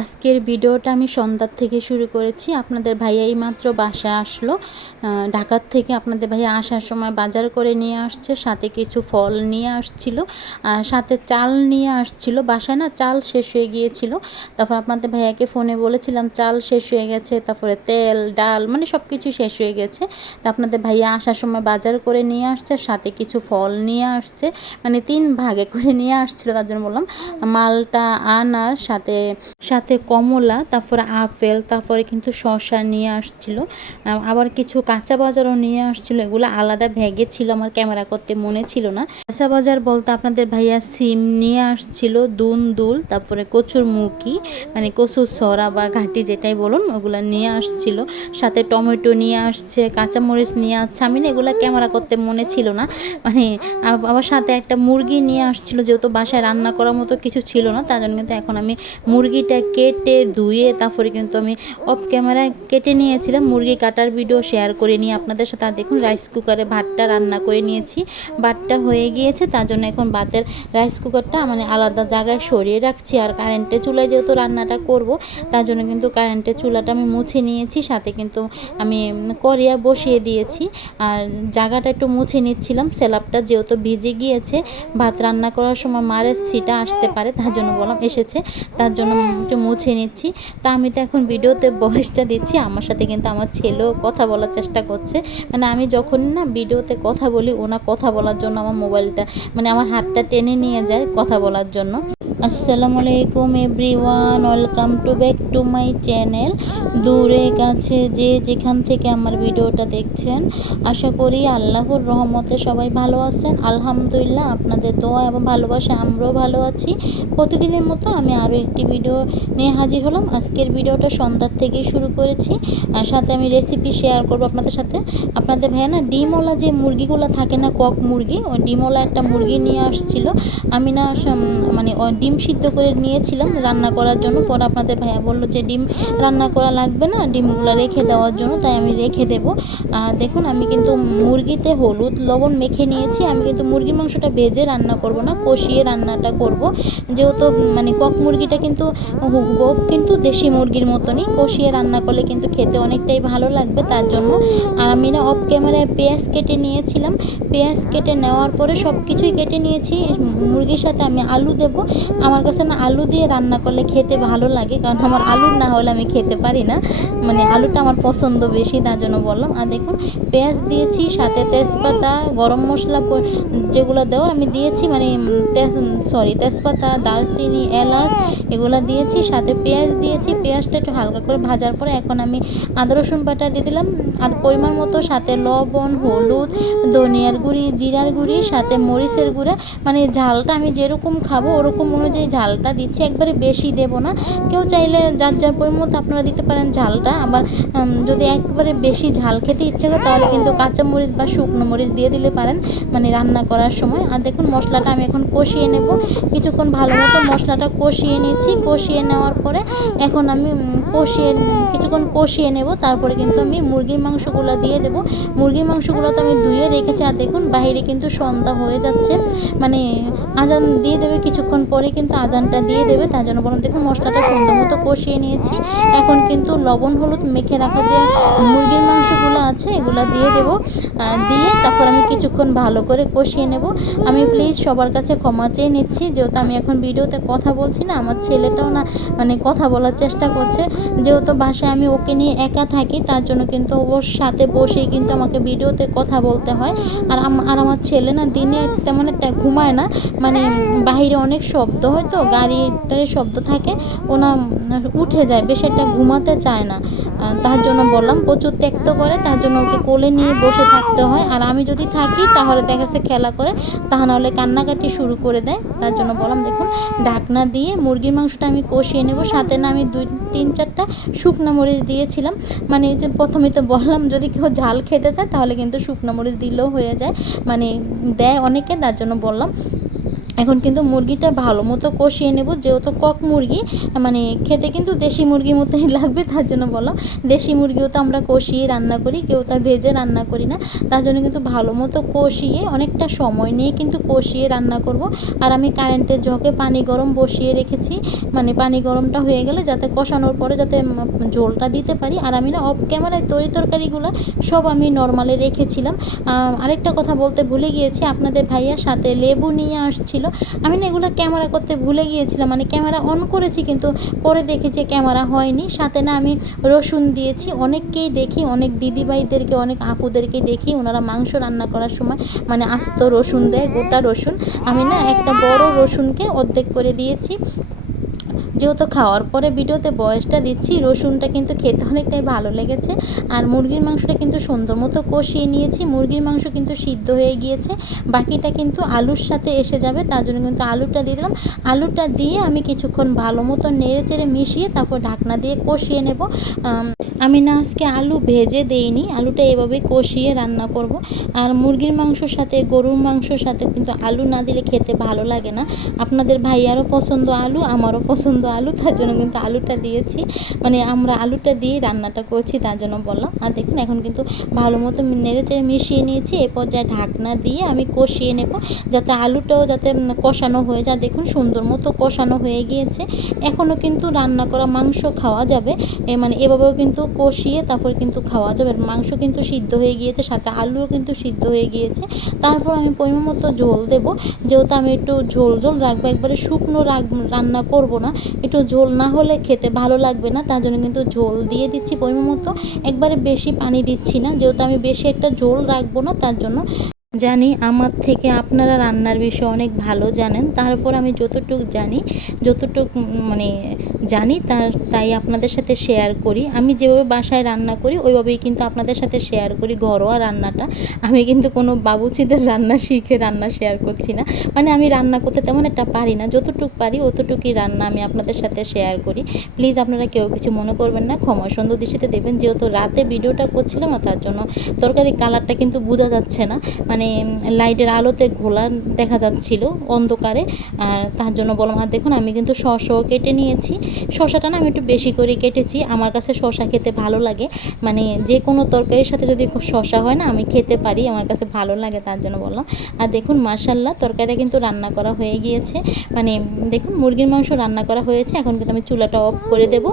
আজকের ভিডিওটা আমি সন্ধ্যার থেকে শুরু করেছি। আপনাদের ভাইয়া এইমাত্র বাসায় আসলো ঢাকার থেকে। আপনাদের ভাইয়া আসার সময় বাজার করে নিয়ে আসছে, সাথে কিছু ফল নিয়ে আসছিল, সাথে চাল নিয়ে আসছিল। বাসায় না চাল শেষ হয়ে গিয়েছিল। তারপর আপনাদের ভাইয়াকে ফোনে বলেছিলাম চাল শেষ হয়ে গেছে, তারপরে তেল ডাল মানে সব কিছু শেষ হয়ে গেছে। তা আপনাদের ভাইয়া আসার সময় বাজার করে নিয়ে আসছে, সাথে কিছু ফল নিয়ে আসছে, মানে 3 ভাগে করে নিয়ে আসছিল। তার জন্য বললাম মালটা আনার সাথে সাথে কমলা, তারপরে আপেল, তারপরে কিন্তু শসা নিয়ে আসছিল, আবার কিছু কাঁচা বাজারও নিয়ে আসছিল। এগুলো আলাদা ব্যাগে ছিল, আমার ক্যামেরা করতে মনে ছিল না। কাঁচা বাজার বলতে আপনাদের ভাইয়া সিম নিয়ে আসছিল, দুল, তারপরে কচুর মুখি মানে কচুর সরা বা ঘাটি যেটাই বলুন ওগুলো নিয়ে আসছিল, সাথে টমেটো নিয়ে আসছে, কাঁচামরিচ নিয়ে আসছে। আমি না এগুলো ক্যামেরা করতে মনে ছিল না, মানে আবার সাথে একটা মুরগি নিয়ে আসছিল, যেহেতু বাসায় রান্না করার মতো কিছু ছিল না, তার জন্য কিন্তু এখন আমি মুরগিটা কেটে ধুয়ে তারপরে কিন্তু আমি অফ ক্যামেরায় কেটে নিয়েছিলাম। মুরগি কাটার ভিডিও শেয়ার করে নিয়ে আপনাদের সাথে। দেখুন রাইস কুকারে ভাতটা রান্না করে নিয়েছি, ভাতটা হয়ে গিয়েছে, তার জন্য এখন ভাতের রাইস কুকারটা মানে আলাদা জায়গায় সরিয়ে রাখছি। আর কারেন্টের চুলায় যেহেতু রান্নাটা করব, তার জন্য কিন্তু কারেন্টের চুলাটা আমি মুছে নিয়েছি, সাথে কিন্তু আমি কড়িয়া বসিয়ে দিয়েছি। আর জায়গাটা একটু মুছে নিচ্ছিলাম, স্ল্যাবটা যেহেতু ভিজে গিয়েছে, ভাত রান্না করার সময় মারের ছিটা আসতে পারে, তার জন্য বললাম এসেছে, তার জন্য একটু মুছে নিচ্ছি। তা আমি তো এখন ভিডিওতে ভয়েসটা দিচ্ছি, আমার সাথে কিন্তু আমার ছেলেও কথা বলার চেষ্টা করছে। মানে আমি যখন না ভিডিওতে কথা বলি, ওনা কথা বলার জন্য আমার মোবাইলটা মানে আমার হাতটা টেনে নিয়ে যায় কথা বলার জন্য। আসসালামু আলাইকুম everyone, welcome to back to my channel. দূরে কাছে যে যেখান থেকে আমার ভিডিওটা দেখছেন, আশা করি আল্লাহর রহমতে সবাই ভালো আছেন। আলহামদুলিল্লাহ, আপনাদের দোয়া এবং ভালোবাসা আমরাও ভালো আছি। প্রতিদিনের মতো আমি আরও একটি ভিডিও নিয়ে হাজির হলাম। আজকের ভিডিওটা সন্ধ্যার থেকেই শুরু করেছি, আর সাথে আমি রেসিপি শেয়ার করব আপনাদের সাথে। আপনাদের ভাইয়া না ডিমওয়ালা যে মুরগিগুলো থাকে না, কক মুরগি, ওই ডিমওয়ালা একটা মুরগি নিয়ে আসছিল। আমি না মানে ডিম সিদ্ধ করে নিয়েছিলাম রান্না করার জন্য। পরে আপনাদের ভাইয়া বললো যে ডিম রান্না করা লাগবে না, ডিমগুলো রেখে দেওয়ার জন্য, তাই আমি রেখে দেবো। দেখুন আমি কিন্তু মুরগিতে হলুদ লবণ মেখে নিয়েছি। আমি কিন্তু মুরগির মাংসটা ভেজে রান্না করব না, কষিয়ে রান্নাটা করব। যেহেতু মানে কক মুরগিটা কিন্তু কিন্তু দেশি মুরগির মতনই কষিয়ে রান্না করলে কিন্তু খেতে অনেকটাই ভালো লাগবে, তার জন্য। আর আমি না অফ ক্যামেরায় পেঁয়াজ কেটে নিয়েছিলাম, পেঁয়াজ কেটে নেওয়ার পরে সব কিছুই কেটে নিয়েছি। মুরগির সাথে আমি আলু দেবো। আমার কাছে না আলু দিয়ে রান্না করলে খেতে ভালো লাগে, কারণ আমার আলু না হলে আমি খেতে পারি না, মানে আলুটা আমার পছন্দ বেশি, তার জন্য বললাম। আর দেখুন পেঁয়াজ দিয়েছি, সাথে তেজপাতা, গরম মশলা যেগুলো দেওয়ার আমি দিয়েছি, মানে তেজপাতা, দারচিনি, এলাচ এগুলো দিয়েছি, সাথে পেঁয়াজ দিয়েছি। পেঁয়াজটা একটু হালকা করে ভাজার পরে এখন আমি আদা রসুন বাটা দিয়ে দিলাম আর পরিমাণ মতো, সাথে লবণ, হলুদ, ধনিয়ার গুঁড়ি, জিরার গুঁড়ি, সাথে মরিচের গুঁড়া, মানে ঝালটা আমি যেরকম খাবো ওরকম অনুযায়ী ঝালটা দিচ্ছি, একবারে বেশি দেব না। কেউ চাইলে যার যার পরিমাণ মতো আপনারা দিতে পারেন ঝালটা। আবার যদি একবারে বেশি ঝাল খেতে ইচ্ছে করে তাহলে কিন্তু কাঁচা মরিচ বা শুকনো মরিচ দিয়ে দিলে পারেন, মানে রান্না করার সময়। আর দেখুন মশলাটা আমি এখন কষিয়ে নেব, কিছুক্ষণ ভালো মতো মশলাটা কষিয়ে নিয়েছি। কষিয়ে নেওয়ার পরে এখন আমি কিছুক্ষণ কষিয়ে নেব, তারপরে কিন্তু আমি মুরগির মাংসগুলো দিয়ে দেবো। মুরগির মাংসগুলো তো আমি ধুয়ে রেখেছি। আর দেখুন বাইরে কিন্তু সন্ধ্যা হয়ে যাচ্ছে, মানে আজান দিয়ে দেবে কিছুক্ষণ পরে, কিন্তু আজানটা দিয়ে দেবে, তার জন্য বললাম। দেখুন মশলাটা সুন্দর মতো কষিয়ে নিয়েছি। এখন কিন্তু লবণ হলুদ মেখে রাখা যে মুরগির মাংসগুলো আছে এগুলো দিয়ে দেবো, দিয়ে তারপর আমি কিছুক্ষণ ভালো করে কষিয়ে নেব। আমি প্লিজ সবার কাছে ক্ষমা চেয়ে নিচ্ছি, যেহেতু আমি এখন ভিডিওতে কথা বলছি না, আমার ছেলেটাও না মানে কথা বলার চেষ্টা করছে। যেহেতু বাসায় আমি ওকে নিয়ে একা থাকি, তার জন্য কিন্তু ওর সাথে বসেই কিন্তু আমাকে ভিডিওতে কথা বলতে হয়। আর আমার ছেলে না দিনে তেমন একটা ঘুমায় না, মানে বাহিরে অনেক শব্দ হয় তো, গাড়িটার শব্দ থাকে, ওনা উঠে যায়, বেশি একটা ঘুমাতে চায় না, তার জন্য বললাম। প্রচুর ত্যক্ত করে, তার জন্য ওকে কোলে নিয়ে বসে থাকতে হয়। আর আমি যদি থাকি তাহলে দেখা যাচ্ছে খেলা করে, তা নাহলে কান্নাকাটি শুরু করে দেয়, তার জন্য বললাম। দেখুন ঢাকনা দিয়ে মুরগির মাংসটা আমি কষিয়ে নেব, সাথে না আমি 2-3-4টা শুকনো মরিচ দিয়েছিলাম। মানে যে প্রথমেই তো বললাম যদি কেউ ঝাল খেতে চায় তাহলে কিন্তু শুকনো মরিচ দিলেও হয়ে যায়, মানে দেয় অনেকে, তার জন্য বললাম। এখন কিন্তু মুরগিটা ভালো মতো কষিয়ে নেব, যেহেতু কক মুরগি মানে খেতে কিন্তু দেশি মুরগির মতোই লাগবে, তার জন্য বললাম। দেশি মুরগিও তো আমরা কষিয়ে রান্না করি, কেউ তার ভেজে রান্না করি না, তার জন্য কিন্তু ভালো মতো কষিয়ে অনেকটা সময় নিয়ে কিন্তু কষিয়ে রান্না করব। আর আমি কারেন্টের জগে পানি গরম বসিয়ে রেখেছি, মানে পানি গরমটা হয়ে গেলে যাতে কষানোর পরে যাতে ঝোলটা দিতে পারি। আর আমি না অফ ক্যামেরায় তরকারিগুলো সব আমি নর্মালে রেখেছিলাম। আরেকটা কথা বলতে ভুলে গিয়েছি, আপনাদের ভাইয়া সাথে লেবু নিয়ে আসছিল। আমি না এগুলো ক্যামেরা করতে ভুলে গিয়েছিলাম, মানে ক্যামেরা অন করেছি কিন্তু পরে দেখেছি ক্যামেরা হয়নি। সাথে না আমি রসুন দিয়েছি। অনেককেই দেখি, অনেক দিদিভাইদেরকে, অনেক আপুদেরকে দেখি ওনারা মাংস রান্না করার সময় মানে আস্ত রসুন দেয়, গোটা রসুন। আমি না একটা বড় রসুনকে অর্ধেক করে দিয়েছি, যেহেতু খাওয়ার পরে ভিডিওতে বয়সটা দিচ্ছি। রসুনটা কিন্তু খেতে অনেকটাই ভালো লেগেছে। আর মুরগির মাংসটা কিন্তু সুন্দর মতো কষিয়ে নিয়েছি। মুরগির মাংস কিন্তু সিদ্ধ হয়ে গিয়েছে, বাকিটা কিন্তু আলুর সাথে এসে যাবে, তার জন্য কিন্তু আলুটা দিয়ে দিলাম। আলুটা দিয়ে আমি কিছুক্ষণ ভালো মতো নেড়ে চেড়ে মিশিয়ে তারপর ঢাকনা দিয়ে কষিয়ে নেব। আমি না আজকে আলু ভেজে দেইনি, আলুটা এভাবে কষিয়ে রান্না করব। আর মুরগির মাংসর সাথে গরুর মাংসর সাথে কিন্তু আলু না দিলে খেতে ভালো লাগে না। আপনাদের ভাইয়ারও পছন্দ আলু, আমারও পছন্দ আলু, তার জন্য কিন্তু আলুটা দিয়েছি, মানে আমরা আলুটা দিয়ে রান্নাটা করছি, তার জন্য বললাম। আর দেখুন এখন কিন্তু ভালো মতো নেড়ে চেড়ে মিশিয়ে নিয়েছি। এই পর্যায়ে ঢাকনা দিয়ে আমি কষিয়ে নেব, যাতে আলুটাও যাতে কষানো হয়ে যায়। দেখুন সুন্দর মতো কষানো হয়ে গিয়েছে। এখনও কিন্তু রান্না করা মাংস খাওয়া যাবে, মানে এভাবেও কিন্তু কষিয়ে তারপর কিন্তু খাওয়া যাবে। মাংস কিন্তু সিদ্ধ হয়ে গিয়েছে, সাথে আলুও কিন্তু সিদ্ধ হয়ে গিয়েছে। তারপর আমি পরিমাণ মতো ঝোল দেবো, যেহেতু আমি একটু ঝোল ঝোল রাখবো, একবারে শুকনো রান্না করব না, একটু ঝোল না হলে খেতে ভালো লাগবে না, তার জন্য কিন্তু ঝোল দিয়ে দিচ্ছি পরিমাণ মতো। একবারে বেশি পানি দিচ্ছি না, যেহেতু আমি বেশি একটা ঝোল রাখবো না, তার জন্য। জানি আমার থেকে আপনারা রান্নার বিষয়ে অনেক ভালো জানেন, তারপর আমি যতটুকু মানে জানি তাই আপনাদের সাথে শেয়ার করি। আমি যেভাবে বাসায় রান্না করি ওইভাবেই কিন্তু আপনাদের সাথে শেয়ার করি ঘরোয়া রান্নাটা। আমি কিন্তু কোনো বাবুচিদের রান্না শিখে রান্না শেয়ার করছি না, মানে আমি রান্না করতে তেমন একটা পারি না, যতটুকু পারি অতটুকুই রান্না আমি আপনাদের সাথে শেয়ার করি। প্লিজ আপনারা কেউ কিছু মনে করবেন না, ক্ষমা সুন্দর দৃষ্টিতে দেবেন। যেহেতু রাতে ভিডিওটা করছিলাম না, তার জন্য তরকারি কালারটা কিন্তু বোঝা যাচ্ছে না, মানে লাইটের আলোতে ঘোলা দেখা যাচ্ছিল অন্ধকারে, তার জন্য বললাম। আর দেখুন আমি কিন্তু শসাও কেটে নিয়েছি। শসাটা না আমি একটু বেশি করে কেটেছি, আমার কাছে শসা খেতে ভালো লাগে, মানে যে কোনো তরকারির সাথে যদি শসা হয় না আমি খেতে পারি, আমার কাছে ভালো লাগে, তার জন্য বললাম। আর দেখুন মাশাআল্লাহ তরকারিটা কিন্তু রান্না করা হয়ে গিয়েছে, মানে দেখুন মুরগির মাংস রান্না করা হয়েছে। এখন কিন্তু আমি চুলাটা অফ করে দেবো।